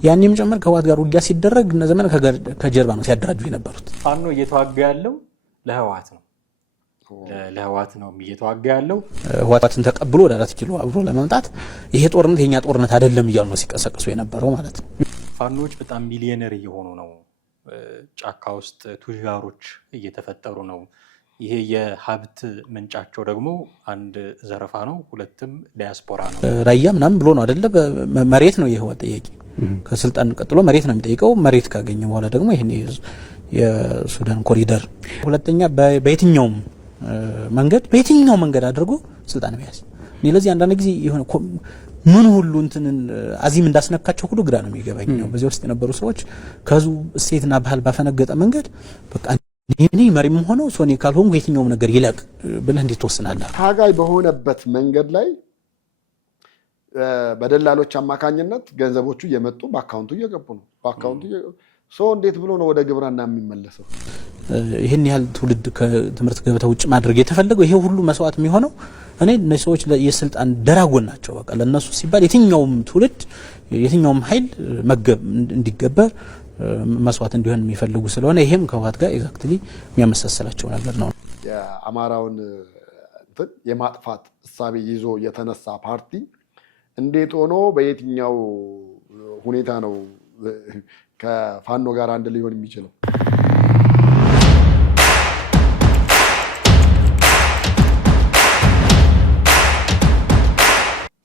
ያንንም ጀመር ከዋት ጋር ውጊያ ሲደረግ እነ ዘመን ከጀርባ ነው ሲያደራጁ የነበሩት። ፋኖ እየተዋጋ ያለው ለህዋት ነው እየተዋጋ ያለው ህዋትን ተቀብሎ ወደ 4 ኪሎ አብሮ ለመምጣት ይሄ ጦርነት የኛ ጦርነት አይደለም እያሉ ነው ሲቀሰቅሱ የነበረው ማለት ነው። ፋኖች በጣም ሚሊዮነር እየሆኑ ነው። ጫካ ውስጥ ቱጃሮች እየተፈጠሩ ነው። ይሄ የሀብት ምንጫቸው ደግሞ አንድ ዘረፋ ነው፣ ሁለትም ዲያስፖራ ነው። ራያ ምናምን ብሎ ነው አይደለ? መሬት ነው የህዋት ጥያቄ። ከስልጣን ቀጥሎ መሬት ነው የሚጠይቀው። መሬት ካገኘ በኋላ ደግሞ ይሄን የሱዳን ኮሪደር፣ ሁለተኛ በየትኛው መንገድ አድርጎ ስልጣን መያዝ። ለዚህ አንዳንድ ጊዜ የሆነ ምን ሁሉ እንትንን አዚም እንዳስነካቸው ሁሉ ግራ ነው የሚገባኝ ነው። በዚህ ውስጥ የነበሩ ሰዎች ከዙ እሴትና ባህል ባፈነገጠ መንገድ በቃ እኔ መሪም ሆነው ሶኒ ካልሆንኩ የትኛውም ነገር ይለቅ ብለህ እንዴት ትወስናለህ? ታጋይ በሆነበት መንገድ ላይ በደላሎች አማካኝነት ገንዘቦቹ እየመጡ በአካውንቱ እየገቡ ነው። እንዴት ብሎ ነው ወደ ግብርና የሚመለሰው? ይሄን ያህል ትውልድ ከትምህርት ገበታ ውጭ ማድረግ የተፈለገው ይሄ ሁሉ መስዋዕት የሚሆነው እነዚህ ሰዎች የስልጣን ደራጎን ናቸው። በቃ ለነሱ ሲባል የትኛውም ትውልድ የትኛውም ኃይል እንዲገበር መስዋዕት እንዲሆን የሚፈልጉ ስለሆነ ይሄም ከዋት ጋር ኤግዛክትሊ የሚያመሳሰላቸው ነገር ነው። የአማራውን የማጥፋት እሳቤ ይዞ የተነሳ ፓርቲ እንዴት ሆኖ በየትኛው ሁኔታ ነው ከፋኖ ጋር አንድ ሊሆን የሚችለው?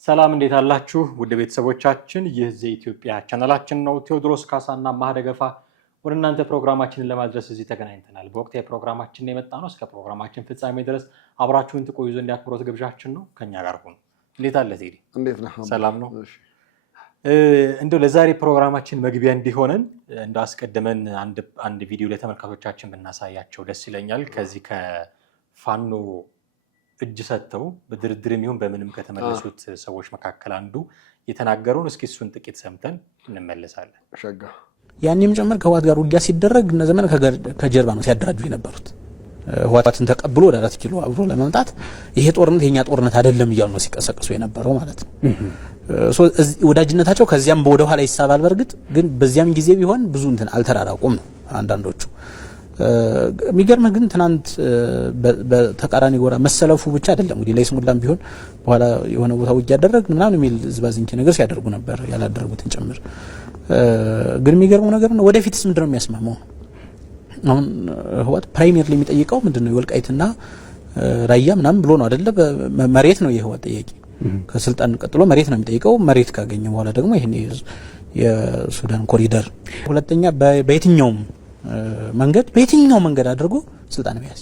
ሰላም እንዴት አላችሁ ውድ ቤተሰቦቻችን? ይህ ዘኢትዮጵያ ቻናላችን ነው። ቴዎድሮስ ካሳና ማህደገፋ ወደ እናንተ ፕሮግራማችንን ለማድረስ እዚህ ተገናኝተናል። በወቅት የፕሮግራማችን የመጣ ነው። እስከ ፕሮግራማችን ፍጻሜ ድረስ አብራችሁን ትቆዩ ዘንድ የአክብሮት ግብዣችን ነው። ከኛ ጋር ሁኑ። እንዴት አለ ቴዲ? እንዴት ነህ? ሰላም ነው። እንደው ለዛሬ ፕሮግራማችን መግቢያ እንዲሆነን እንደው አስቀድመን አንድ ቪዲዮ ለተመልካቾቻችን ብናሳያቸው ደስ ይለኛል። ከዚህ ከፋኖ እጅ ሰጥተው በድርድርም ይሁን በምንም ከተመለሱት ሰዎች መካከል አንዱ የተናገረውን እስኪ እሱን ጥቂት ሰምተን እንመለሳለን። ሸጋ ያንንም ጀመር ከዋት ጋር ውጊያ ሲደረግ እነ ዘመን ከጀርባ ነው ሲያደራጁ የነበሩት። ህዋትን ተቀብሎ ወደ 4 ኪሎ አብሮ ለመምጣት ይሄ ጦርነት የኛ ጦርነት አይደለም እያሉ ነው ሲቀሰቅሱ የነበረው ማለት ነው። ወዳጅነታቸው ከዚያም ወደ ኋላ ይሳባል። በርግጥ ግን በዚያም ጊዜ ቢሆን ብዙ እንትን አልተራራቁም ነው አንዳንዶቹ። የሚገርምህ ግን ትናንት በተቃራኒ ጎራ መሰለፉ ብቻ አይደለም እንግዲህ ለይስሙላም ቢሆን በኋላ የሆነ ቦታ ውጊያ ያደረግ ምናምን የሚል ዝባዝንኪ ነገር ሲያደርጉ ነበር ያላደረጉትን ጭምር። ግን የሚገርመው ነገር ነው ወደፊትስ ምንድነው የሚያስማማው? አሁን ህዋት ፕራይመሪሊ የሚጠይቀው ምንድነው? የወልቃይትና ራያ ምናምን ብሎ ነው አይደለ? መሬት ነው የህዋት ጥያቄ። ከስልጣን ቀጥሎ መሬት ነው የሚጠይቀው። መሬት ካገኘ በኋላ ደግሞ ይሄን የሱዳን ኮሪደር፣ ሁለተኛ በየትኛው መንገድ አድርጎ ስልጣን መያዝ።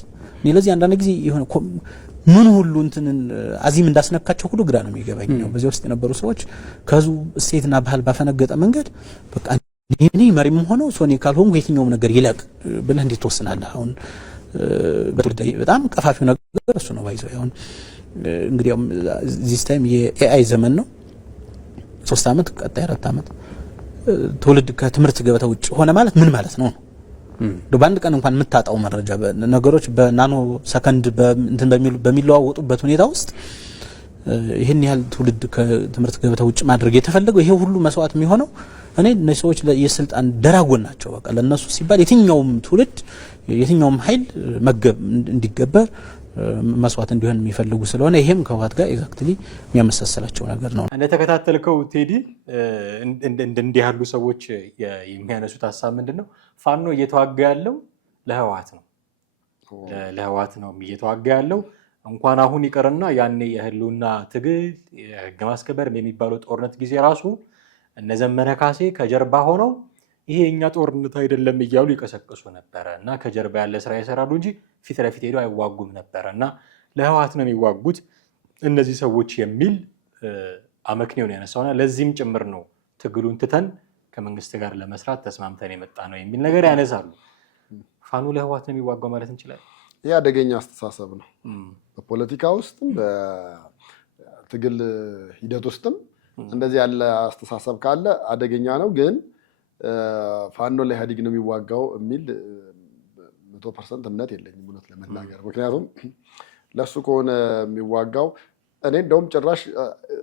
ለዚህ አንዳንድ ጊዜ የሆነ ምን ሁሉ እንትንን አዚም እንዳስነካቸው ሁሉ ግራ ነው የሚገባኝ ነው። በዚህ ውስጥ የነበሩ ሰዎች ከዙ እሴትና ባህል ባፈነገጠ መንገድ በቃ እኔ መሪም ሆነው ሶኒ ካልሆንኩ የትኛውም ነገር ይለቅ ብለህ እንዴት ትወስናለህ? አሁን በጣም ቀፋፊው ነገር እሱ ነው። ባይዘው አሁን እንግዲህ ዚስ ታይም የኤአይ ዘመን ነው። 3 ዓመት ቀጣይ 4 ዓመት ትውልድ ከትምህርት ገበታ ውጭ ሆነ ማለት ምን ማለት ነው? በአንድ ቀን እንኳን የምታጣው መረጃ ነገሮች በናኖ ሰከንድ በሚለዋወጡበት ሁኔታ ውስጥ ይሄን ያህል ትውልድ ከትምህርት ገበታ ውጭ ማድረግ የተፈለገው ይሄ ሁሉ መስዋዕት የሚሆነው እነዚህ ሰዎች የስልጣን ደራጎን ናቸው። በቃ ለነሱ ሲባል የትኛውም ትውልድ የትኛውም ኃይል እንዲገበር መስዋዕት እንዲሆን የሚፈልጉ ስለሆነ ይሄም ከዋት ጋር ኤግዛክትሊ የሚያመሳሰላቸው ነገር ነው። እንደተከታተልከው ቴዲ እንዲህ ያሉ ሰዎች የሚያነሱት ሀሳብ ምንድነው? ፋኖ እየተዋጋ ያለው ለህዋት ነው እየተዋጋ ያለው። እንኳን አሁን ይቀርና ያኔ የህልውና ትግል የህግ ማስከበር የሚባለው ጦርነት ጊዜ ራሱ እነ ዘመነ ካሴ ከጀርባ ሆነው ይሄ የኛ ጦርነት አይደለም እያሉ ይቀሰቅሱ ነበረ እና ከጀርባ ያለ ስራ ይሰራሉ እንጂ ፊት ለፊት ሄደው አይዋጉም ነበረ እና ለህዋት ነው የሚዋጉት እነዚህ ሰዎች የሚል አመክንዮን ያነሳውና ለዚህም ጭምር ነው ትግሉን ትተን ከመንግስት ጋር ለመስራት ተስማምተን የመጣ ነው የሚል ነገር ያነሳሉ። ፋኖ ለህዋት ነው የሚዋጋው ማለት እንችላለን? ይህ አደገኛ አስተሳሰብ ነው። በፖለቲካ ውስጥም በትግል ሂደት ውስጥም እንደዚህ ያለ አስተሳሰብ ካለ አደገኛ ነው። ግን ፋኖ ለኢህአዴግ ነው የሚዋጋው የሚል 100% እምነት የለኝም እውነት ለመናገር። ምክንያቱም ለሱ ከሆነ የሚዋጋው እኔ እንደውም ጭራሽ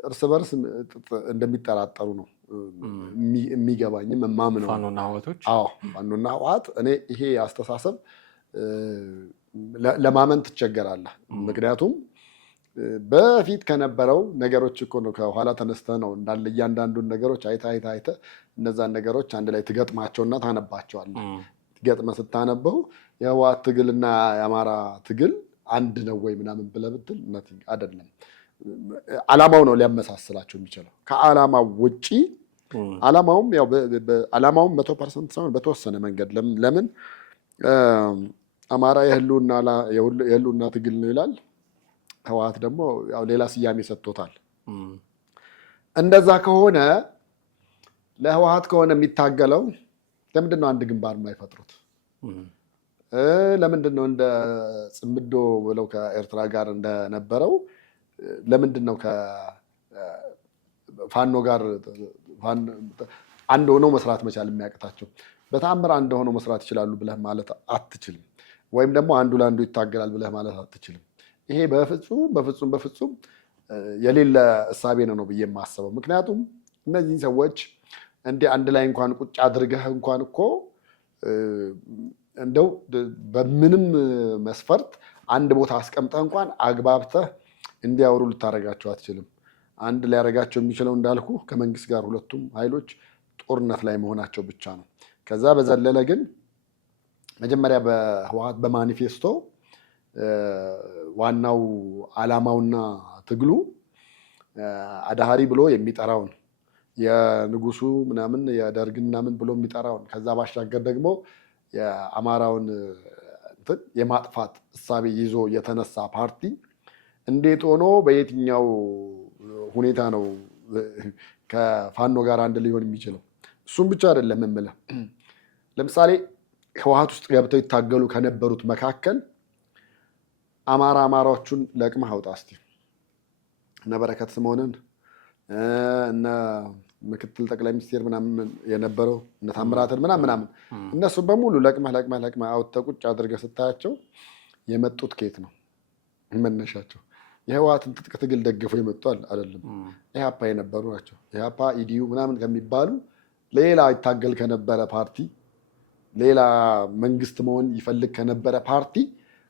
እርስ በርስ እንደሚጠራጠሩ ነው የሚገባኝም የማምነው ፋኖና ህወሓቶች ፋኖና ህወሓት እኔ ይሄ አስተሳሰብ ለማመን ትቸገራለህ። ምክንያቱም በፊት ከነበረው ነገሮች እኮ ነው ከኋላ ተነስተህ ነው እንዳለ እያንዳንዱን ነገሮች አይተህ እነዛን ነገሮች አንድ ላይ ትገጥማቸውና ታነባቸዋለህ። ገጥመህ ስታነበው የህወሓት ትግልና የአማራ ትግል አንድ ነው ወይ ምናምን ብለህ ብትል አይደለም። ዓላማው ነው ሊያመሳስላቸው የሚችለው። ከዓላማው ውጪ ዓላማውም 100% ሳይሆን በተወሰነ መንገድ ለምን አማራ የህልውና ትግል ነው ይላል፣ ህወሓት ደግሞ ያው ሌላ ስያሜ ሰጥቶታል። እንደዛ ከሆነ ለህወሓት ከሆነ የሚታገለው ለምንድን ነው አንድ ግንባር የማይፈጥሩት? ለምንድን ነው እንደ ጽምዶ ብለው ከኤርትራ ጋር እንደነበረው ለምንድን ነው ከፋኖ ጋር አንድ ሆነው መስራት መቻል የሚያቅታቸው? በተአምር አንድ ሆነው መስራት ይችላሉ ብለህ ማለት አትችልም። ወይም ደግሞ አንዱ ለአንዱ ይታገላል ብለህ ማለት አትችልም። ይሄ በፍጹም የሌለ እሳቤ ነው ብዬ የማስበው። ምክንያቱም እነዚህ ሰዎች እንዲህ አንድ ላይ እንኳን ቁጭ አድርገህ እንኳን እኮ እንደው በምንም መስፈርት አንድ ቦታ አስቀምጠህ እንኳን አግባብተህ እንዲያወሩ ልታደርጋቸው አትችልም። አንድ ሊያደርጋቸው የሚችለው እንዳልኩ ከመንግስት ጋር ሁለቱም ኃይሎች ጦርነት ላይ መሆናቸው ብቻ ነው። ከዛ በዘለለ ግን መጀመሪያ በህወሓት በማኒፌስቶ ዋናው ዓላማውና ትግሉ አዳሃሪ ብሎ የሚጠራውን የንጉሱ ምናምን የደርግን ምናምን ብሎ የሚጠራውን ከዛ ባሻገር ደግሞ የአማራውን የማጥፋት እሳቤ ይዞ የተነሳ ፓርቲ እንዴት ሆኖ በየትኛው ሁኔታ ነው ከፋኖ ጋር አንድ ሊሆን የሚችለው? እሱም ብቻ አይደለም የምልህ። ለምሳሌ ህወሓት ውስጥ ገብተው ይታገሉ ከነበሩት መካከል አማራዎቹን ለቅመህ አውጣ እስቲ። እነ በረከት ስምኦንን እነ ምክትል ጠቅላይ ሚኒስቴር ምናምን የነበረው እነ ታምራትን ምናምን እነሱ በሙሉ ለቅመህ አውጥተህ ቁጭ አድርገህ ስታያቸው የመጡት ከየት ነው መነሻቸው? የህወሓትን ትጥቅ ትግል ደግፈው የመጡ አይደለም። ኢህአፓ የነበሩ ናቸው። ኢህአፓ ኢዲዩ ምናምን ከሚባሉ ሌላ ይታገል ከነበረ ፓርቲ፣ ሌላ መንግስት መሆን ይፈልግ ከነበረ ፓርቲ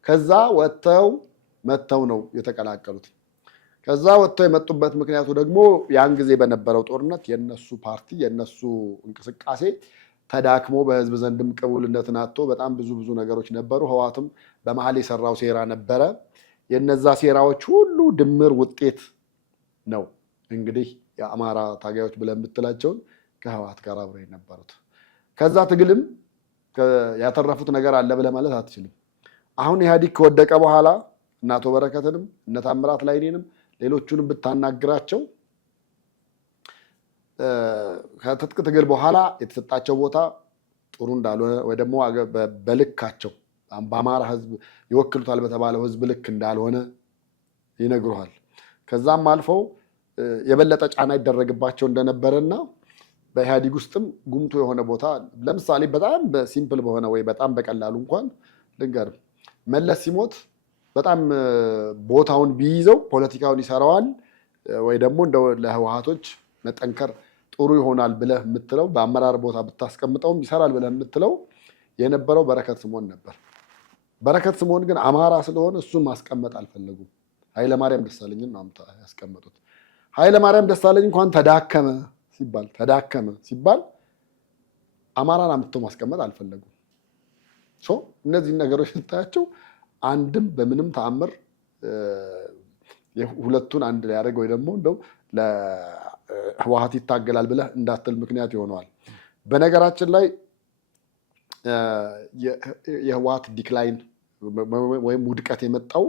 ከዛ መጥተው ነው የተቀላቀሉት። ከዛ ወጥተው የመጡበት ምክንያቱ ደግሞ ያን ጊዜ በነበረው ጦርነት የነሱ ፓርቲ የነሱ እንቅስቃሴ ተዳክሞ በህዝብ ዘንድም ቅቡልነትን አጥቶ በጣም ብዙ ነገሮች ነበሩ። ህወሓትም በመሀል የሰራው ሴራ ነበረ። የነዛ ሴራዎች ሁሉ ድምር ውጤት ነው እንግዲህ የአማራ ታጋዮች ብለን የምትላቸውን ከህወሓት ጋር አብረው የነበሩት። ከዛ ትግልም ያተረፉት ነገር አለ ብለህ ማለት አትችልም። አሁን ኢህአዲግ ከወደቀ በኋላ እነ አቶ በረከትንም እነ ታምራት ላይኔንም ሌሎቹንም ብታናግራቸው ከትጥቅ ትግል በኋላ የተሰጣቸው ቦታ ጥሩ እንዳልሆነ ወይ ደግሞ በልካቸው በአማራ ህዝብ ይወክሉታል በተባለው ህዝብ ልክ እንዳልሆነ ይነግሩሃል። ከዛም አልፈው የበለጠ ጫና ይደረግባቸው እንደነበረና በኢህአዲግ ውስጥም ጉምቱ የሆነ ቦታ ለምሳሌ በጣም በሲምፕል በሆነ ወይ በጣም በቀላሉ እንኳን ልንገር፣ መለስ ሲሞት በጣም ቦታውን ቢይዘው ፖለቲካውን ይሰራዋል ወይ ደግሞ እንደ ለህወሓቶች መጠንከር ጥሩ ይሆናል ብለህ የምትለው በአመራር ቦታ ብታስቀምጠውም ይሰራል ብለህ የምትለው የነበረው በረከት ስምኦን ነበር። በረከት ስምኦን ግን አማራ ስለሆነ እሱን ማስቀመጥ አልፈለጉም። ኃይለማርያም ደሳለኝን ነው ያስቀመጡት። ኃይለማርያም ደሳለኝ እንኳን ተዳከመ ሲባል አማራን አምጥተው ማስቀመጥ አልፈለጉም። እነዚህን ነገሮች ስታያቸው አንድም በምንም ተአምር ሁለቱን አንድ ሊያደርግ ወይ ደግሞ እንደው ለህወሓት ይታገላል ብለህ እንዳትል ምክንያት ይሆነዋል። በነገራችን ላይ የህወሓት ዲክላይን ወይም ውድቀት የመጣው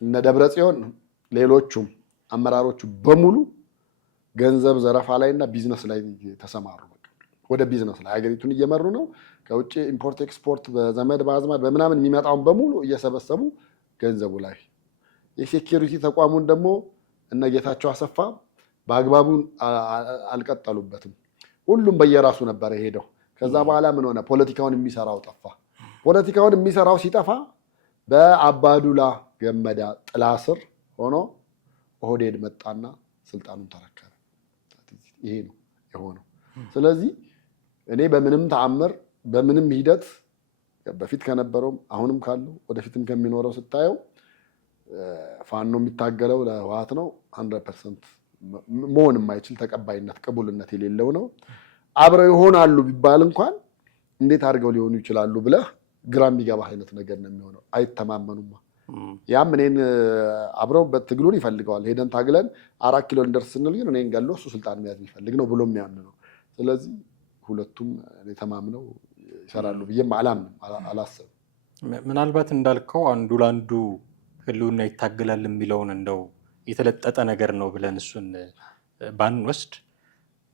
እነ ደብረጽዮን ሌሎቹም አመራሮቹ በሙሉ ገንዘብ ዘረፋ ላይ እና ቢዝነስ ላይ ተሰማሩ። ወደ ቢዝነስ ላይ ሀገሪቱን እየመሩ ነው። ከውጭ ኢምፖርት ኤክስፖርት በዘመድ በአዝማድ በምናምን የሚመጣውን በሙሉ እየሰበሰቡ ገንዘቡ ላይ የሴኪሪቲ ተቋሙን ደግሞ እነ ጌታቸው አሰፋ በአግባቡ አልቀጠሉበትም። ሁሉም በየራሱ ነበር የሄደው። ከዛ በኋላ ምን ሆነ? ፖለቲካውን የሚሰራው ጠፋ። ፖለቲካውን የሚሰራው ሲጠፋ በአባዱላ ገመዳ ጥላ ስር ሆኖ ኦህዴድ መጣና ስልጣኑን ተረከበ። ይሄ ነው የሆነው። ስለዚህ እኔ በምንም ተአምር በምንም ሂደት በፊት ከነበረውም አሁንም ካለው ወደፊትም ከሚኖረው ስታየው ፋኖ የሚታገለው ለህወሓት ነው 100% መሆን የማይችል ተቀባይነት ቅቡልነት የሌለው ነው። አብረው ይሆናሉ ቢባል እንኳን እንዴት አድርገው ሊሆኑ ይችላሉ ብለህ ግራ የሚገባ አይነት ነገር ነው የሚሆነው። አይተማመኑም። ያም እኔን አብረው በትግሉን ይፈልገዋል ሄደን ታግለን 4 ኪሎ እንደርስ ስንል ግን እኔን ገሎ እሱ ስልጣን መያዝ የሚፈልግ ነው ብሎ የሚያምን ነው። ስለዚህ ሁለቱም ተማምነው ይሰራሉ ብዬም አላስብም። ምናልባት እንዳልከው አንዱ ለአንዱ ህልውና ይታገላል የሚለውን እንደው የተለጠጠ ነገር ነው ብለን እሱን ባንወስድ፣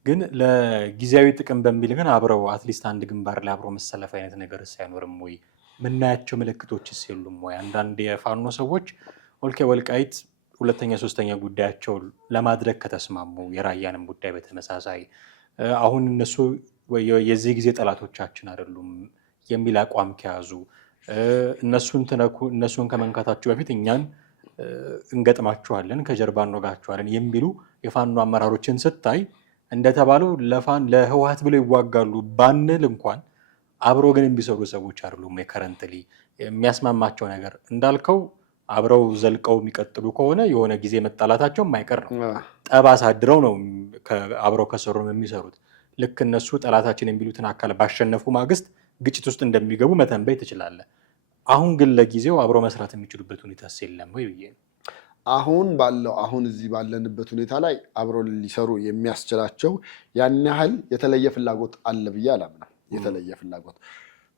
ግን ለጊዜያዊ ጥቅም በሚል ግን አብረው አትሊስት አንድ ግንባር ላይ አብረው መሰለፍ አይነት ነገር ሳይኖርም ወይ ምናያቸው ምልክቶችስ የሉም ወይ? አንዳንድ የፋኖ ሰዎች ወልቃይት ሁለተኛ ሶስተኛ ጉዳያቸው ለማድረግ ከተስማሙ የራያንም ጉዳይ በተመሳሳይ አሁን እነሱ የዚህ ጊዜ ጠላቶቻችን አይደሉም የሚል አቋም ከያዙ እነሱን ከመንካታችሁ በፊት እኛን እንገጥማችኋለን፣ ከጀርባ እንወጋችኋለን የሚሉ የፋኖ አመራሮችን ስታይ እንደተባለው ለህወሓት ብለው ይዋጋሉ ባንል እንኳን አብሮ ግን የሚሰሩ ሰዎች አይደሉም። የከረንትሊ የሚያስማማቸው ነገር እንዳልከው አብረው ዘልቀው የሚቀጥሉ ከሆነ የሆነ ጊዜ መጣላታቸው የማይቀር ነው። ጠብ አሳድረው ነው አብረው ከሰሩ የሚሰሩት። ልክ እነሱ ጠላታችን የሚሉትን አካል ባሸነፉ ማግስት ግጭት ውስጥ እንደሚገቡ መተንበይ ትችላለህ። አሁን ግን ለጊዜው አብረው መስራት የሚችሉበት ሁኔታ የለም ወይ ብዬ ነው። አሁን እዚህ ባለንበት ሁኔታ ላይ አብረው ሊሰሩ የሚያስችላቸው ያን ያህል የተለየ ፍላጎት አለ ብዬ አላምንም። የተለየ ፍላጎት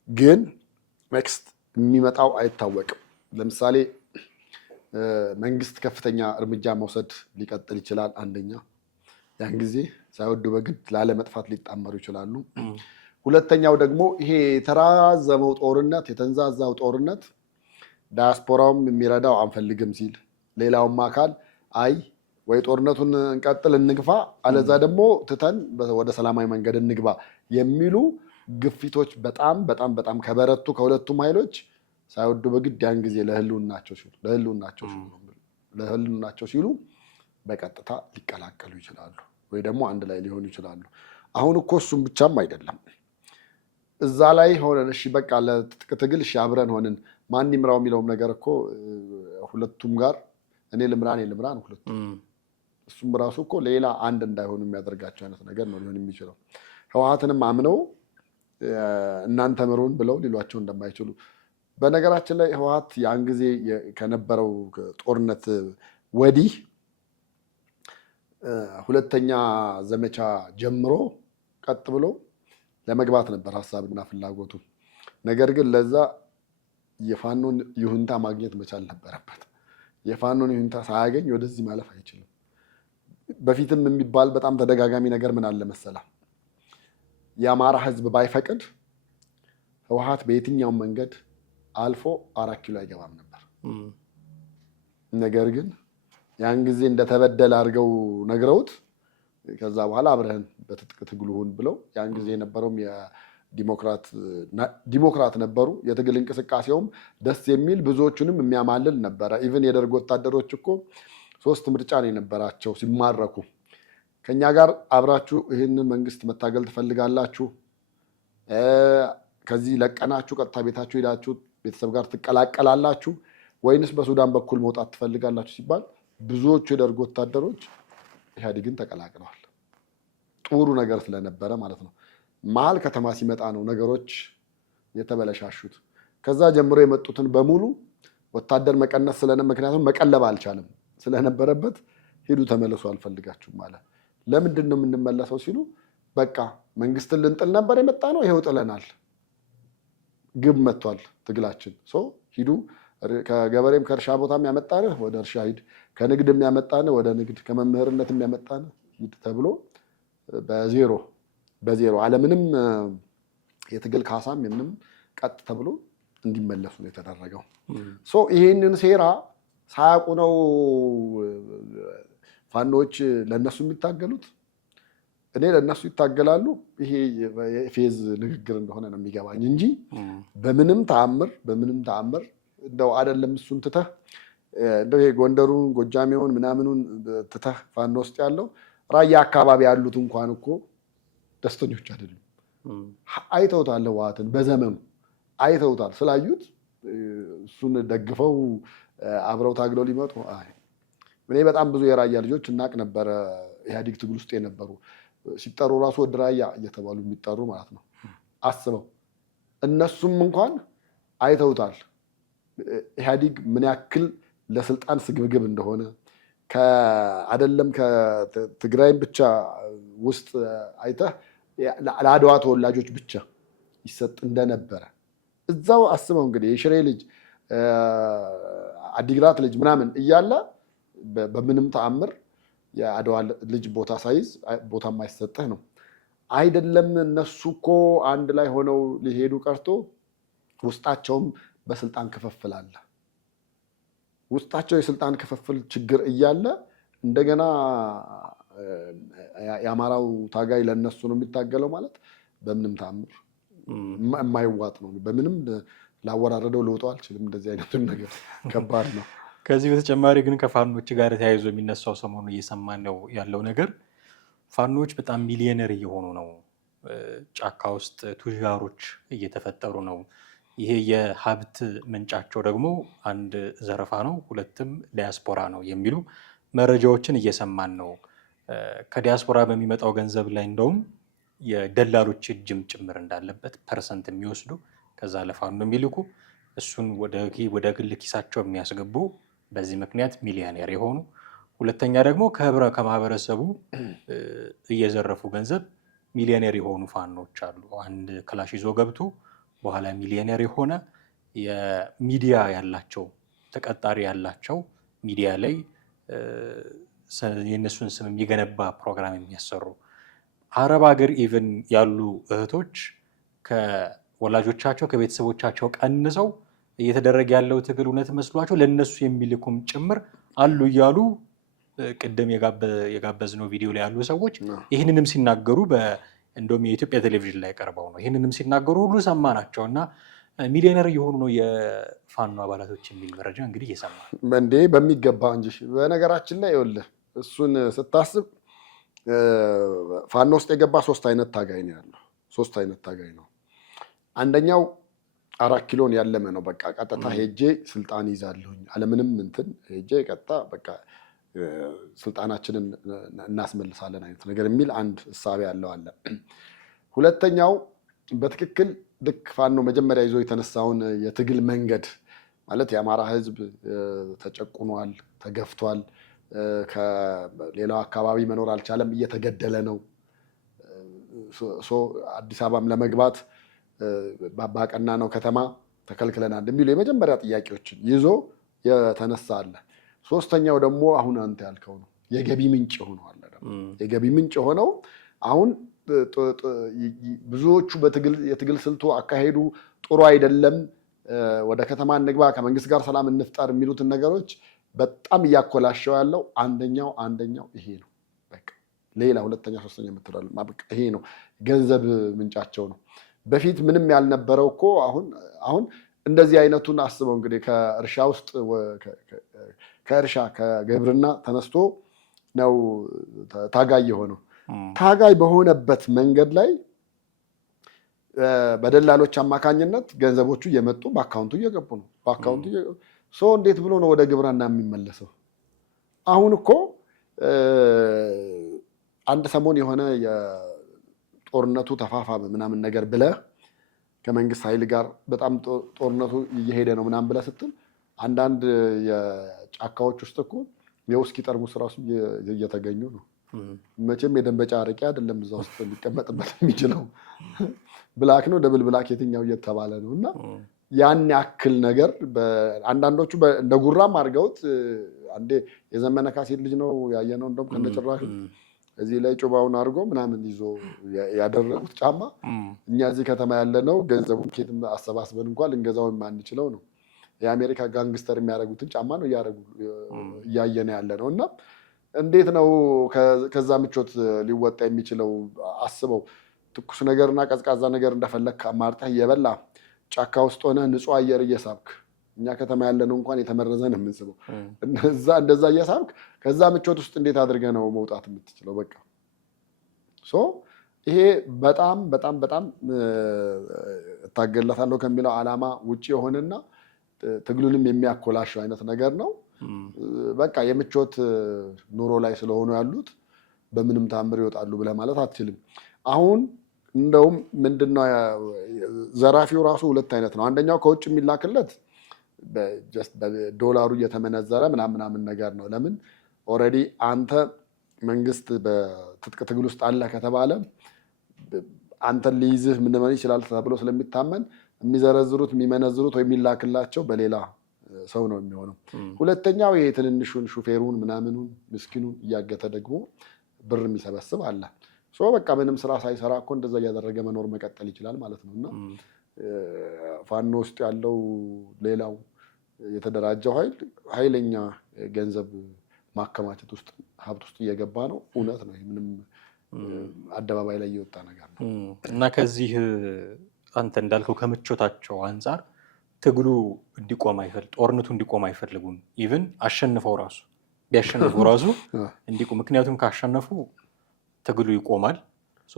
ግን ኔክስት የሚመጣው አይታወቅም። ለምሳሌ መንግስት ከፍተኛ እርምጃ መውሰድ ሊቀጥል ይችላል። አንደኛ ያን ጊዜ ሳይወዱ በግድ ላለመጥፋት ሊጣመሩ ይችላሉ። ሁለተኛው ደግሞ ይሄ የተራዘመው ጦርነት የተንዛዛው ጦርነት ዳያስፖራውም የሚረዳው አንፈልግም ሲል ሌላውም አካል አይ ወይ ጦርነቱን እንቀጥል እንግፋ፣ አለዛ ደግሞ ትተን ወደ ሰላማዊ መንገድ እንግባ የሚሉ ግፊቶች በጣም በጣም በጣም ከበረቱ ከሁለቱም ኃይሎች ሳይወዱ በግድ ያን ጊዜ ለህልውናቸው ሲሉ በቀጥታ ሊቀላቀሉ ይችላሉ ወይ ደግሞ አንድ ላይ ሊሆኑ ይችላሉ። አሁን እኮ እሱም ብቻም አይደለም። እዛ ላይ ሆነን እሺ በቃ ለትጥቅ ትግል እሺ አብረን ሆነን ማን ይምራው የሚለውም ነገር እኮ ሁለቱም ጋር እኔ ልምራን ሁለቱም እሱም ራሱ እኮ ሌላ አንድ እንዳይሆኑ የሚያደርጋቸው አይነት ነገር ነው ሊሆን የሚችለው። ህወሓትንም አምነው እናንተ ምሩን ብለው ሊሏቸው እንደማይችሉ በነገራችን ላይ ህወሓት ያን ጊዜ ከነበረው ጦርነት ወዲህ ሁለተኛ ዘመቻ ጀምሮ ቀጥ ብሎ ለመግባት ነበር ሀሳብና ፍላጎቱ። ነገር ግን ለዛ የፋኖን ይሁንታ ማግኘት መቻል ነበረበት። የፋኖን ይሁንታ ሳያገኝ ወደዚህ ማለፍ አይችልም። በፊትም የሚባል በጣም ተደጋጋሚ ነገር ምን አለ መሰላ፣ የአማራ ህዝብ ባይፈቅድ ህወሓት በየትኛውም መንገድ አልፎ 4 ኪሎ አይገባም ነበር። ነገር ግን ያን ጊዜ እንደተበደለ አድርገው ነግረውት ከዛ በኋላ አብረህን በትጥቅ ትግሉን ብለው ያን ጊዜ የነበረውም ዲሞክራት ነበሩ። የትግል እንቅስቃሴውም ደስ የሚል ብዙዎቹንም የሚያማልል ነበረ። ኢቭን የደርግ ወታደሮች እኮ 3 ምርጫ ነው የነበራቸው ሲማረኩ። ከኛ ጋር አብራችሁ ይህንን መንግስት መታገል ትፈልጋላችሁ፣ ከዚህ ለቀናችሁ ቀጥታ ቤታችሁ ሄዳችሁ ቤተሰብ ጋር ትቀላቀላላችሁ፣ ወይንስ በሱዳን በኩል መውጣት ትፈልጋላችሁ ሲባል ብዙዎቹ የደርግ ወታደሮች ኢህአዴግን ተቀላቅለዋል። ጥሩ ነገር ስለነበረ ማለት ነው። መሀል ከተማ ሲመጣ ነው ነገሮች የተበለሻሹት። ከዛ ጀምሮ የመጡትን በሙሉ ወታደር መቀነስ ምክንያቱም መቀለብ አልቻለም ስለነበረበት ሂዱ ተመለሱ አልፈልጋችሁም ማለት። ለምንድን ነው የምንመለሰው ሲሉ በቃ መንግስትን ልንጥል ነበር የመጣ ነው፣ ይሄው ጥለናል፣ ግብ መጥቷል ትግላችን፣ ሂዱ ከገበሬም ከእርሻ ቦታም ያመጣንህ ወደ እርሻ ሂድ፣ ከንግድም ያመጣንህ ወደ ንግድ፣ ከመምህርነትም ያመጣንህ ሂድ ተብሎ በዜሮ አለምንም የትግል ካሳም ምንም ቀጥ ተብሎ እንዲመለሱ ነው የተደረገው። ይሄንን ሴራ ሳያውቁ ነው ፋኖች ለነሱ የሚታገሉት። እኔ ለነሱ ይታገላሉ፣ ይሄ የፌዝ ንግግር እንደሆነ ነው የሚገባኝ እንጂ በምንም ተአምር እንደው አይደለም እሱን ትተህ እንደው ይሄ ጎንደሩን ጎጃሜውን ምናምኑን ትተህ ፋኖ ውስጥ ያለው ራያ አካባቢ ያሉት እንኳን እኮ ደስተኞች አይደሉም። አይተውታል፣ ህወሓትን በዘመኑ አይተውታል። ስላዩት እሱን ደግፈው አብረው ታግለው ሊመጡ እኔ በጣም ብዙ የራያ ልጆች እናቅ ነበረ፣ ኢህአዴግ ትግል ውስጥ የነበሩ ሲጠሩ ራሱ ወደ ራያ እየተባሉ የሚጠሩ ማለት ነው። አስበው እነሱም እንኳን አይተውታል ኢህአዴግ ምን ያክል ለስልጣን ስግብግብ እንደሆነ አይደለም ከትግራይም ብቻ ውስጥ አይተህ ለአድዋ ተወላጆች ብቻ ይሰጥ እንደነበረ እዛው አስበው እንግዲህ የሽሬ ልጅ አዲግራት ልጅ ምናምን እያለ በምንም ተአምር የአድዋ ልጅ ቦታ ሳይዝ ቦታ የማይሰጥህ ነው አይደለም። እነሱ እኮ አንድ ላይ ሆነው ሊሄዱ ቀርቶ ውስጣቸውም በስልጣን ክፍፍል አለ። ውስጣቸው የስልጣን ክፍፍል ችግር እያለ እንደገና የአማራው ታጋይ ለነሱ ነው የሚታገለው ማለት በምንም ተአምር የማይዋጥ ነው። በምንም ላወራረደው ልውጠው አልችልም። እንደዚህ አይነቱን ነገር ከባድ ነው። ከዚህ በተጨማሪ ግን ከፋኖች ጋር ተያይዞ የሚነሳው ሰሞኑ እየሰማን ነው ያለው ነገር ፋኖች በጣም ሚሊዮነር እየሆኑ ነው። ጫካ ውስጥ ቱጃሮች እየተፈጠሩ ነው። ይሄ የሀብት ምንጫቸው ደግሞ አንድ ዘረፋ ነው፣ ሁለትም ዲያስፖራ ነው የሚሉ መረጃዎችን እየሰማን ነው። ከዲያስፖራ በሚመጣው ገንዘብ ላይ እንደውም የደላሎች እጅም ጭምር እንዳለበት ፐርሰንት የሚወስዱ ከዛ ለፋኖ የሚልኩ እሱን ወደ ግል ኪሳቸው የሚያስገቡ በዚህ ምክንያት ሚሊዮኔር የሆኑ ሁለተኛ ደግሞ ከማህበረሰቡ እየዘረፉ ገንዘብ ሚሊዮኔር የሆኑ ፋኖች አሉ። አንድ ክላሽ ይዞ ገብቶ በኋላ ሚሊዮኔር የሆነ የሚዲያ ያላቸው ተቀጣሪ ያላቸው ሚዲያ ላይ የእነሱን ስም የሚገነባ ፕሮግራም የሚያሰሩ አረብ ሀገር ኢቨን ያሉ እህቶች ከወላጆቻቸው ከቤተሰቦቻቸው ቀንሰው እየተደረገ ያለው ትግል እውነት መስሏቸው ለእነሱ የሚልኩም ጭምር አሉ እያሉ ቅድም የጋበዝነው ቪዲዮ ላይ ያሉ ሰዎች ይህንንም ሲናገሩ እንደውም የኢትዮጵያ ቴሌቪዥን ላይ ቀርበው ነው ይህንንም ሲናገሩ ሁሉ ሰማናቸው እና ሚሊዮነር የሆኑ ነው የፋኖ አባላቶች የሚል መረጃ እንግዲህ እየሰማ እንዴ በሚገባ እንጂ። በነገራችን ላይ ይኸውልህ እሱን ስታስብ ፋኖ ውስጥ የገባ ሶስት አይነት ታጋይ ነው ያለው። ሶስት አይነት ታጋይ ነው። አንደኛው 4 ኪሎን ያለመ ነው። በቃ ቀጥታ ሄጄ ስልጣን ይዛለሁኝ አለምንም እንትን ሄጄ ቀጥታ በቃ ስልጣናችንን እናስመልሳለን አይነት ነገር የሚል አንድ እሳቤ ያለው አለ። ሁለተኛው በትክክል ልክ ፋኖ መጀመሪያ ይዞ የተነሳውን የትግል መንገድ ማለት የአማራ ሕዝብ ተጨቁኗል፣ ተገፍቷል፣ ከሌላው አካባቢ መኖር አልቻለም፣ እየተገደለ ነው፣ አዲስ አበባም ለመግባት ባቀና ነው ከተማ ተከልክለናል የሚሉ የመጀመሪያ ጥያቄዎችን ይዞ የተነሳ አለ። ሶስተኛው ደግሞ አሁን አንተ ያልከው ነው የገቢ ምንጭ ሆነው አለ። የገቢ ምንጭ ሆነው አሁን ብዙዎቹ የትግል ስልቱ አካሄዱ ጥሩ አይደለም፣ ወደ ከተማ እንግባ፣ ከመንግስት ጋር ሰላም እንፍጠር የሚሉትን ነገሮች በጣም እያኮላሸው ያለው አንደኛው ይሄ ነው። በቃ ሌላ ሁለተኛ ሶስተኛ የምትላል በቃ ይሄ ነው ገንዘብ ምንጫቸው ነው። በፊት ምንም ያልነበረው እኮ አሁን እንደዚህ አይነቱን አስበው እንግዲህ ከእርሻ ከግብርና ተነስቶ ነው ታጋይ የሆነው። ታጋይ በሆነበት መንገድ ላይ በደላሎች አማካኝነት ገንዘቦቹ እየመጡ በአካውንቱ እየገቡ ነው። እንዴት ብሎ ነው ወደ ግብርና የሚመለሰው? አሁን እኮ አንድ ሰሞን የሆነ የጦርነቱ ተፋፋመ ምናምን ነገር ብለህ ከመንግስት ኃይል ጋር በጣም ጦርነቱ እየሄደ ነው ምናምን ብለህ ስትል አንዳንድ የጫካዎች ውስጥ እኮ የውስኪ ጠርሙስ ራሱ እየተገኙ ነው። መቼም የደንበጫ አረቄ አይደለም እዛ ውስጥ ሊቀመጥበት የሚችለው ብላክ ነው ደብል ብላክ የትኛው እየተባለ ነው። እና ያን ያክል ነገር አንዳንዶቹ እንደ ጉራም አድርገውት አንዴ የዘመነ ካሴ ልጅ ነው ያየነው። እንደውም ከነጭራሹ እዚህ ላይ ጩባውን አድርጎ ምናምን ይዞ ያደረጉት ጫማ እኛ እዚህ ከተማ ያለ ነው ገንዘቡን ኬትም አሰባስበን እንኳን ልንገዛው የማንችለው ነው። የአሜሪካ ጋንግስተር የሚያደርጉትን ጫማ ነው እያየነ ያለ ነው። እና እንዴት ነው ከዛ ምቾት ሊወጣ የሚችለው? አስበው። ትኩስ ነገርና ቀዝቃዛ ነገር እንደፈለግክ አማርጠህ እየበላ ጫካ ውስጥ ሆነ ንጹህ አየር እየሳብክ እኛ ከተማ ያለነው እንኳን የተመረዘ ነው የምንስበው። እንደዛ እያሳብክ ከዛ ምቾት ውስጥ እንዴት አድርገህ ነው መውጣት የምትችለው? በቃ ይሄ በጣም በጣም በጣም እታገለታለሁ ከሚለው ዓላማ ውጪ የሆነና ትግሉንም የሚያኮላሽ አይነት ነገር ነው። በቃ የምቾት ኑሮ ላይ ስለሆኑ ያሉት በምንም ታምር ይወጣሉ ብለህ ማለት አትችልም። አሁን እንደውም ምንድነው ዘራፊው ራሱ ሁለት አይነት ነው። አንደኛው ከውጭ የሚላክለት በዶላሩ እየተመነዘረ ምናምን ነገር ነው። ለምን ኦልሬዲ አንተ መንግስት በትጥቅ ትግል ውስጥ አለ ከተባለ አንተን ሊይዝህ ምን ይችላል ተብሎ ስለሚታመን የሚዘረዝሩት የሚመነዝሩት ወይ የሚላክላቸው በሌላ ሰው ነው የሚሆነው። ሁለተኛው ይሄ ትንንሹን ሹፌሩን ምናምኑን ምስኪኑን እያገተ ደግሞ ብር የሚሰበስብ አለ። በቃ ምንም ስራ ሳይሰራ እኮ እንደዛ እያደረገ መኖር መቀጠል ይችላል ማለት ነው። እና ፋኖ ውስጥ ያለው ሌላው የተደራጀው ኃይለኛ ገንዘብ ማከማቸት ውስጥ ሀብት ውስጥ እየገባ ነው። እውነት ነው። ምንም አደባባይ ላይ እየወጣ ነገር ነው። እና ከዚህ አንተ እንዳልከው ከምቾታቸው አንጻር ትግሉ እንዲቆም ጦርነቱ እንዲቆም አይፈልጉም። ኢቭን አሸንፈው ራሱ ቢያሸንፉ ራሱ እንዲቆም፣ ምክንያቱም ካሸነፉ ትግሉ ይቆማል።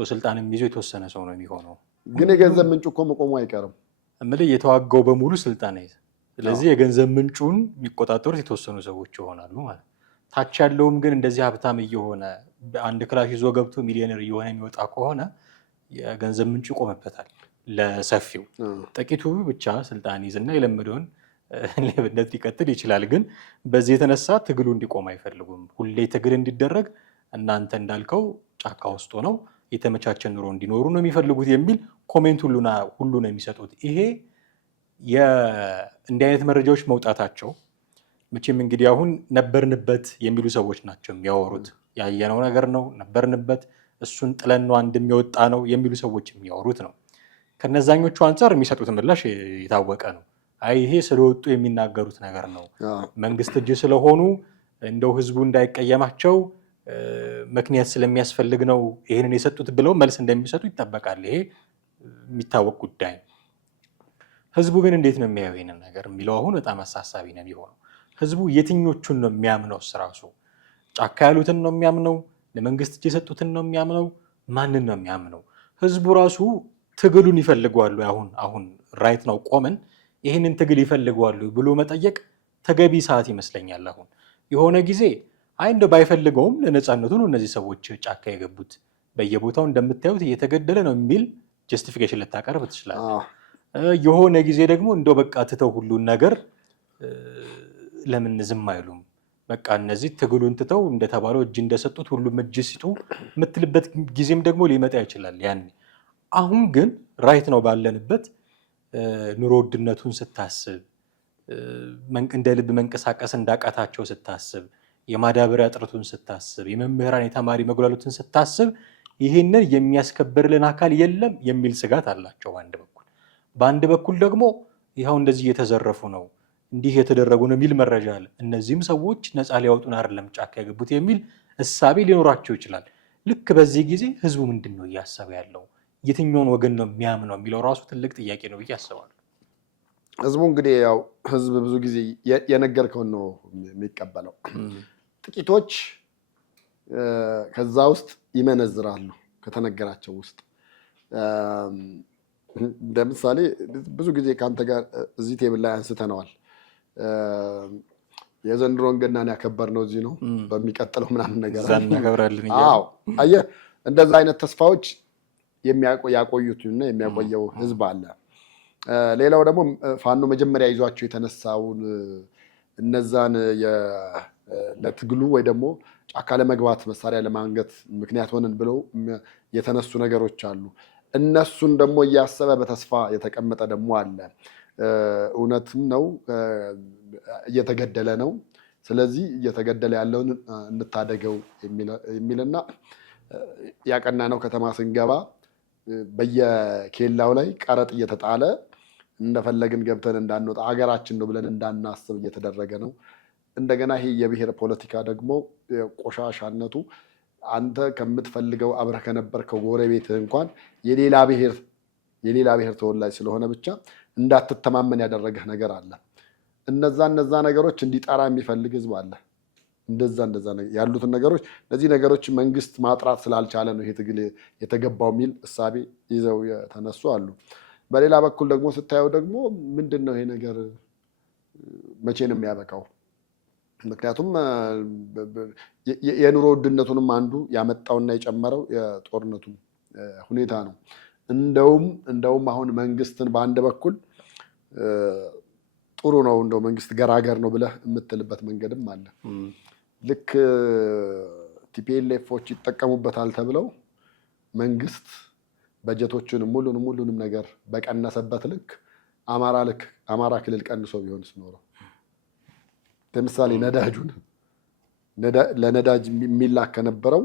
ስልጣንም ይዞ የተወሰነ ሰው ነው የሚሆነው። ግን የገንዘብ ምንጩ እኮ መቆሙ አይቀርም። እምልህ የተዋጋው በሙሉ ስልጣን ይዘ፣ ስለዚህ የገንዘብ ምንጩን የሚቆጣጠሩት የተወሰኑ ሰዎች ይሆናሉ ማለት። ታች ያለውም ግን እንደዚህ ሀብታም እየሆነ አንድ ክላሽ ይዞ ገብቶ ሚሊዮነር እየሆነ የሚወጣ ከሆነ የገንዘብ ምንጩ ይቆምበታል። ለሰፊው ጥቂቱ ብቻ ስልጣን ይዝና የለመደውን ሌብነት ሊቀጥል ይችላል። ግን በዚህ የተነሳ ትግሉ እንዲቆም አይፈልጉም። ሁሌ ትግል እንዲደረግ እናንተ እንዳልከው ጫካ ውስጥ ሆነው የተመቻቸ ኑሮ እንዲኖሩ ነው የሚፈልጉት የሚል ኮሜንት ሁሉ ነው የሚሰጡት። ይሄ እንዲህ አይነት መረጃዎች መውጣታቸው መቼም እንግዲህ አሁን ነበርንበት የሚሉ ሰዎች ናቸው የሚያወሩት። ያየነው ነገር ነው፣ ነበርንበት፣ እሱን ጥለን ነው አንድ የሚወጣ ነው የሚሉ ሰዎች የሚያወሩት ነው። ከነዛኞቹ አንጻር የሚሰጡት ምላሽ የታወቀ ነው። አይ ይሄ ስለወጡ የሚናገሩት ነገር ነው፣ መንግስት እጅ ስለሆኑ እንደው ህዝቡ እንዳይቀየማቸው ምክንያት ስለሚያስፈልግ ነው ይሄንን የሰጡት ብለው መልስ እንደሚሰጡ ይጠበቃል። ይሄ የሚታወቅ ጉዳይ ነው። ህዝቡ ግን እንዴት ነው የሚያየው ይሄንን ነገር የሚለው አሁን በጣም አሳሳቢ ነው የሚሆነው። ህዝቡ የትኞቹን ነው የሚያምነው? ራሱ ጫካ ያሉትን ነው የሚያምነው? ለመንግስት እጅ የሰጡትን ነው የሚያምነው? ማንን ነው የሚያምነው? ህዝቡ ራሱ ትግሉን ይፈልገዋሉ? አሁን ራይት ነው ቆመን ይህንን ትግል ይፈልገዋሉ ብሎ መጠየቅ ተገቢ ሰዓት ይመስለኛል። አሁን የሆነ ጊዜ እንደው ባይፈልገውም ለነፃነቱ ነው እነዚህ ሰዎች ጫካ የገቡት፣ በየቦታው እንደምታዩት እየተገደለ ነው የሚል ጀስቲፊኬሽን ልታቀርብ ትችላለህ። የሆነ ጊዜ ደግሞ እንደው በቃ ትተው ሁሉን ነገር ለምን ዝም አይሉም? በቃ እነዚህ ትግሉን ትተው እንደተባለው እጅ እንደሰጡት ሁሉም እጅ ሲጡ የምትልበት ጊዜም ደግሞ ሊመጣ ይችላል ያኔ። አሁን ግን ራይት ነው ባለንበት ኑሮ ውድነቱን ስታስብ፣ እንደ ልብ መንቀሳቀስ እንዳቃታቸው ስታስብ፣ የማዳበሪያ እጥረቱን ስታስብ፣ የመምህራን የተማሪ መጉላሉትን ስታስብ ይህንን የሚያስከብርልን አካል የለም የሚል ስጋት አላቸው በአንድ በኩል። በአንድ በኩል ደግሞ ይኸው እንደዚህ እየተዘረፉ ነው እንዲህ የተደረጉ ነው የሚል መረጃ አለ። እነዚህም ሰዎች ነፃ ሊያወጡን አይደለም ጫካ የገቡት የሚል እሳቤ ሊኖራቸው ይችላል። ልክ በዚህ ጊዜ ህዝቡ ምንድን ነው እያሰበ ያለው? የትኛውን ወገን ነው የሚያምነው የሚለው ራሱ ትልቅ ጥያቄ ነው ብዬ አስባለሁ። ህዝቡ እንግዲህ ያው ህዝብ ብዙ ጊዜ የነገርከውን ነው የሚቀበለው። ጥቂቶች ከዛ ውስጥ ይመነዝራሉ ከተነገራቸው ውስጥ። ለምሳሌ ብዙ ጊዜ ከአንተ ጋር እዚህ ቴብል ላይ አንስተነዋል። የዘንድሮን ገናን ያከበርነው እዚህ ነው፣ በሚቀጥለው ምናምን ነገር አየህ፣ እንደዛ አይነት ተስፋዎች ያቆዩትና የሚያቆየው ህዝብ አለ። ሌላው ደግሞ ፋኖ መጀመሪያ ይዟቸው የተነሳውን እነዛን ለትግሉ ወይ ደግሞ ጫካ ለመግባት መሳሪያ ለማንገት ምክንያት ሆነን ብለው የተነሱ ነገሮች አሉ። እነሱን ደግሞ እያሰበ በተስፋ የተቀመጠ ደግሞ አለ። እውነትም ነው እየተገደለ ነው፣ ስለዚህ እየተገደለ ያለውን እንታደገው የሚልና ያቀናነው ከተማ ስንገባ በየኬላው ላይ ቀረጥ እየተጣለ እንደፈለግን ገብተን እንዳንወጣ ሀገራችን ነው ብለን እንዳናስብ እየተደረገ ነው። እንደገና ይሄ የብሔር ፖለቲካ ደግሞ ቆሻሻነቱ አንተ ከምትፈልገው አብረህ ከነበርከው ጎረቤትህ እንኳን የሌላ ብሔር ተወላጅ ስለሆነ ብቻ እንዳትተማመን ያደረገህ ነገር አለ። እነዛ ነገሮች እንዲጠራ የሚፈልግ ህዝብ አለ። እንደዛ ያሉትን ነገሮች እነዚህ ነገሮች መንግስት ማጥራት ስላልቻለ ነው ይሄ ትግል የተገባው የሚል እሳቤ ይዘው የተነሱ አሉ። በሌላ በኩል ደግሞ ስታየው ደግሞ ምንድነው ይሄ ነገር መቼ ነው የሚያበቃው? ምክንያቱም የኑሮ ውድነቱንም አንዱ ያመጣውና የጨመረው የጦርነቱ ሁኔታ ነው። እንደውም አሁን መንግስትን በአንድ በኩል ጥሩ ነው እንደው መንግስት ገራገር ነው ብለህ የምትልበት መንገድም አለ። ልክ ቲፒኤልኤፎች ይጠቀሙበታል ተብለው መንግስት በጀቶችን ሙሉንም ነገር በቀነሰበት ልክ አማራ ክልል ቀንሶ ቢሆንስ ኖሮ ለምሳሌ ነዳጁን ለነዳጅ የሚላክ ከነበረው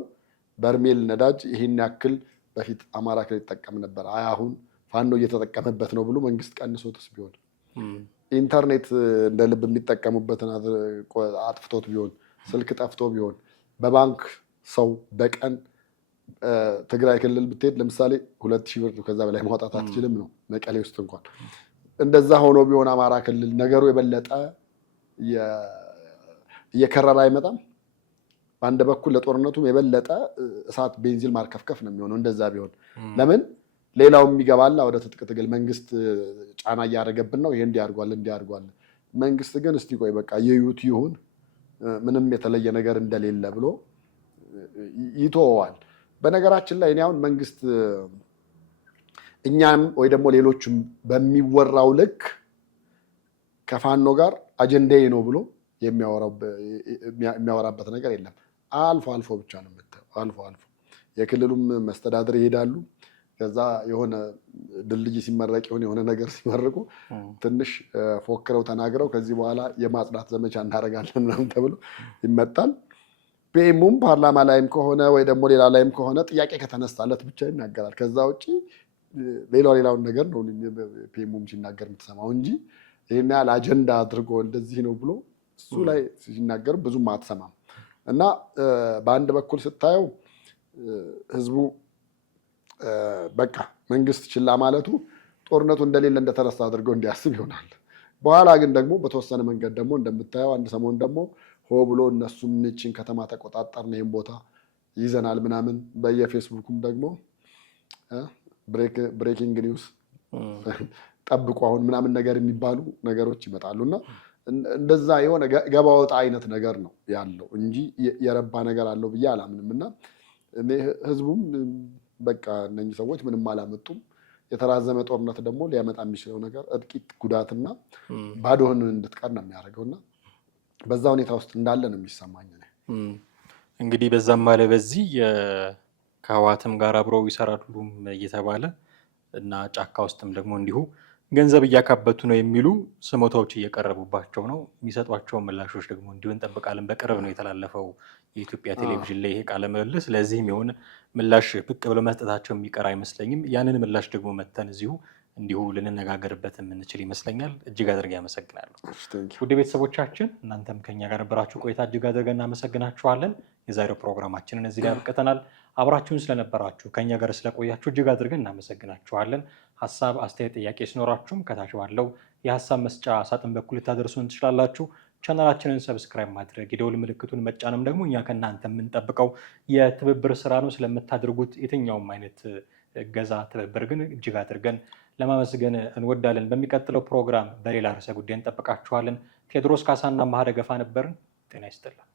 በርሜል ነዳጅ ይህን ያክል በፊት አማራ ክልል ይጠቀም ነበር፣ አሁን ፋኖ እየተጠቀመበት ነው ብሎ መንግስት ቀንሶትስ ቢሆን፣ ኢንተርኔት እንደ ልብ የሚጠቀሙበትን አጥፍቶት ቢሆን፣ ስልክ ጠፍቶ ቢሆን፣ በባንክ ሰው በቀን ትግራይ ክልል ብትሄድ ለምሳሌ 2000 ብር ከዛ በላይ ማውጣት አትችልም ነው መቀሌ ውስጥ እንኳን። እንደዛ ሆኖ ቢሆን አማራ ክልል ነገሩ የበለጠ እየከረረ አይመጣም። በአንድ በኩል ለጦርነቱም የበለጠ እሳት ቤንዚን ማርከፍከፍ ነው የሚሆነው እንደዛ ቢሆን። ለምን ሌላውም ይገባል ወደ ትጥቅ ትግል። መንግስት ጫና እያደረገብን ነው፣ ይሄ እንዲያርጓል። መንግስት ግን እስቲ ቆይ በቃ የዩት ይሁን ምንም የተለየ ነገር እንደሌለ ብሎ ይተወዋል። በነገራችን ላይ እኔ አሁን መንግስት እኛም ወይ ደግሞ ሌሎችም በሚወራው ልክ ከፋኖ ጋር አጀንዳዬ ነው ብሎ የሚያወራበት ነገር የለም። አልፎ ብቻ ነው የምታየው። አልፎ የክልሉም መስተዳድር ይሄዳሉ። ከዛ የሆነ ድልድይ ሲመረቅ የሆነ ነገር ሲመርቁ ትንሽ ፎክረው ተናግረው ከዚህ በኋላ የማጽዳት ዘመቻ እናደርጋለን ምናምን ተብሎ ይመጣል። ፒኤሙም ፓርላማ ላይም ከሆነ ወይ ደግሞ ሌላ ላይም ከሆነ ጥያቄ ከተነሳለት ብቻ ይናገራል። ከዛ ውጭ ሌላውን ነገር ነው ፒኤሙም ሲናገር የምትሰማው እንጂ ይህን ያህል አጀንዳ አድርጎ እንደዚህ ነው ብሎ እሱ ላይ ሲናገር ብዙም አትሰማም። እና በአንድ በኩል ስታየው ህዝቡ በቃ መንግስት ችላ ማለቱ ጦርነቱ እንደሌለ እንደተረሳ አድርገው እንዲያስብ ይሆናል። በኋላ ግን ደግሞ በተወሰነ መንገድ ደግሞ እንደምታየው አንድ ሰሞን ደግሞ ሆ ብሎ እነሱም ንችን ከተማ ተቆጣጠርን ይህን ቦታ ይዘናል ምናምን በየፌስቡኩም ደግሞ ብሬኪንግ ኒውስ ጠብቁ አሁን ምናምን ነገር የሚባሉ ነገሮች ይመጣሉ። እና እንደዛ የሆነ ገባ ወጣ አይነት ነገር ነው ያለው እንጂ የረባ ነገር አለው ብዬ አላምንም። እና ህዝቡም በቃ እነኚህ ሰዎች ምንም አላመጡም። የተራዘመ ጦርነት ደግሞ ሊያመጣ የሚችለው ነገር እጥቂት ጉዳትና ባዶህን እንድትቀር ነው የሚያደርገውና በዛ ሁኔታ ውስጥ እንዳለ ነው የሚሰማኝ። እንግዲህ በዛም ማለ በዚህ ከህወሓትም ጋር አብረው ይሰራሉም እየተባለ እና ጫካ ውስጥም ደግሞ እንዲሁ ገንዘብ እያካበቱ ነው የሚሉ ስሞታዎች እየቀረቡባቸው ነው። የሚሰጧቸው ምላሾች ደግሞ እንዲሁ እንጠብቃለን። በቅርብ ነው የተላለፈው የኢትዮጵያ ቴሌቪዥን ላይ ይሄ ቃለ ምልልስ። ስለዚህም የሆነ ምላሽ ብቅ ብለው መስጠታቸው የሚቀር አይመስለኝም። ያንን ምላሽ ደግሞ መተን እዚሁ እንዲሁ ልንነጋገርበት የምንችል ይመስለኛል። እጅግ አድርጌ አመሰግናለሁ። ውድ ቤተሰቦቻችን እናንተም ከኛ ጋር ነበራችሁ ቆይታ እጅግ አድርገን እናመሰግናችኋለን። የዛሬው ፕሮግራማችንን እዚህ ላይ አብቅተናል። አብራችሁን ስለነበራችሁ ከኛ ጋር ስለቆያችሁ እጅግ አድርገን እናመሰግናችኋለን። ሀሳብ፣ አስተያየት፣ ጥያቄ ሲኖራችሁም ከታች ባለው የሀሳብ መስጫ ሳጥን በኩል ልታደርሱን ትችላላችሁ። ቻናላችንን ሰብስክራይብ ማድረግ የደውል ምልክቱን መጫንም ደግሞ እኛ ከእናንተ የምንጠብቀው የትብብር ስራ ነው። ስለምታደርጉት የትኛውም አይነት እገዛ፣ ትብብር ግን እጅግ አድርገን ለማመስገን እንወዳለን። በሚቀጥለው ፕሮግራም በሌላ ርዕሰ ጉዳይ እንጠብቃችኋለን። ቴዎድሮስ ካሳና ማህደገፋ ነበርን። ጤና ይስጥልን።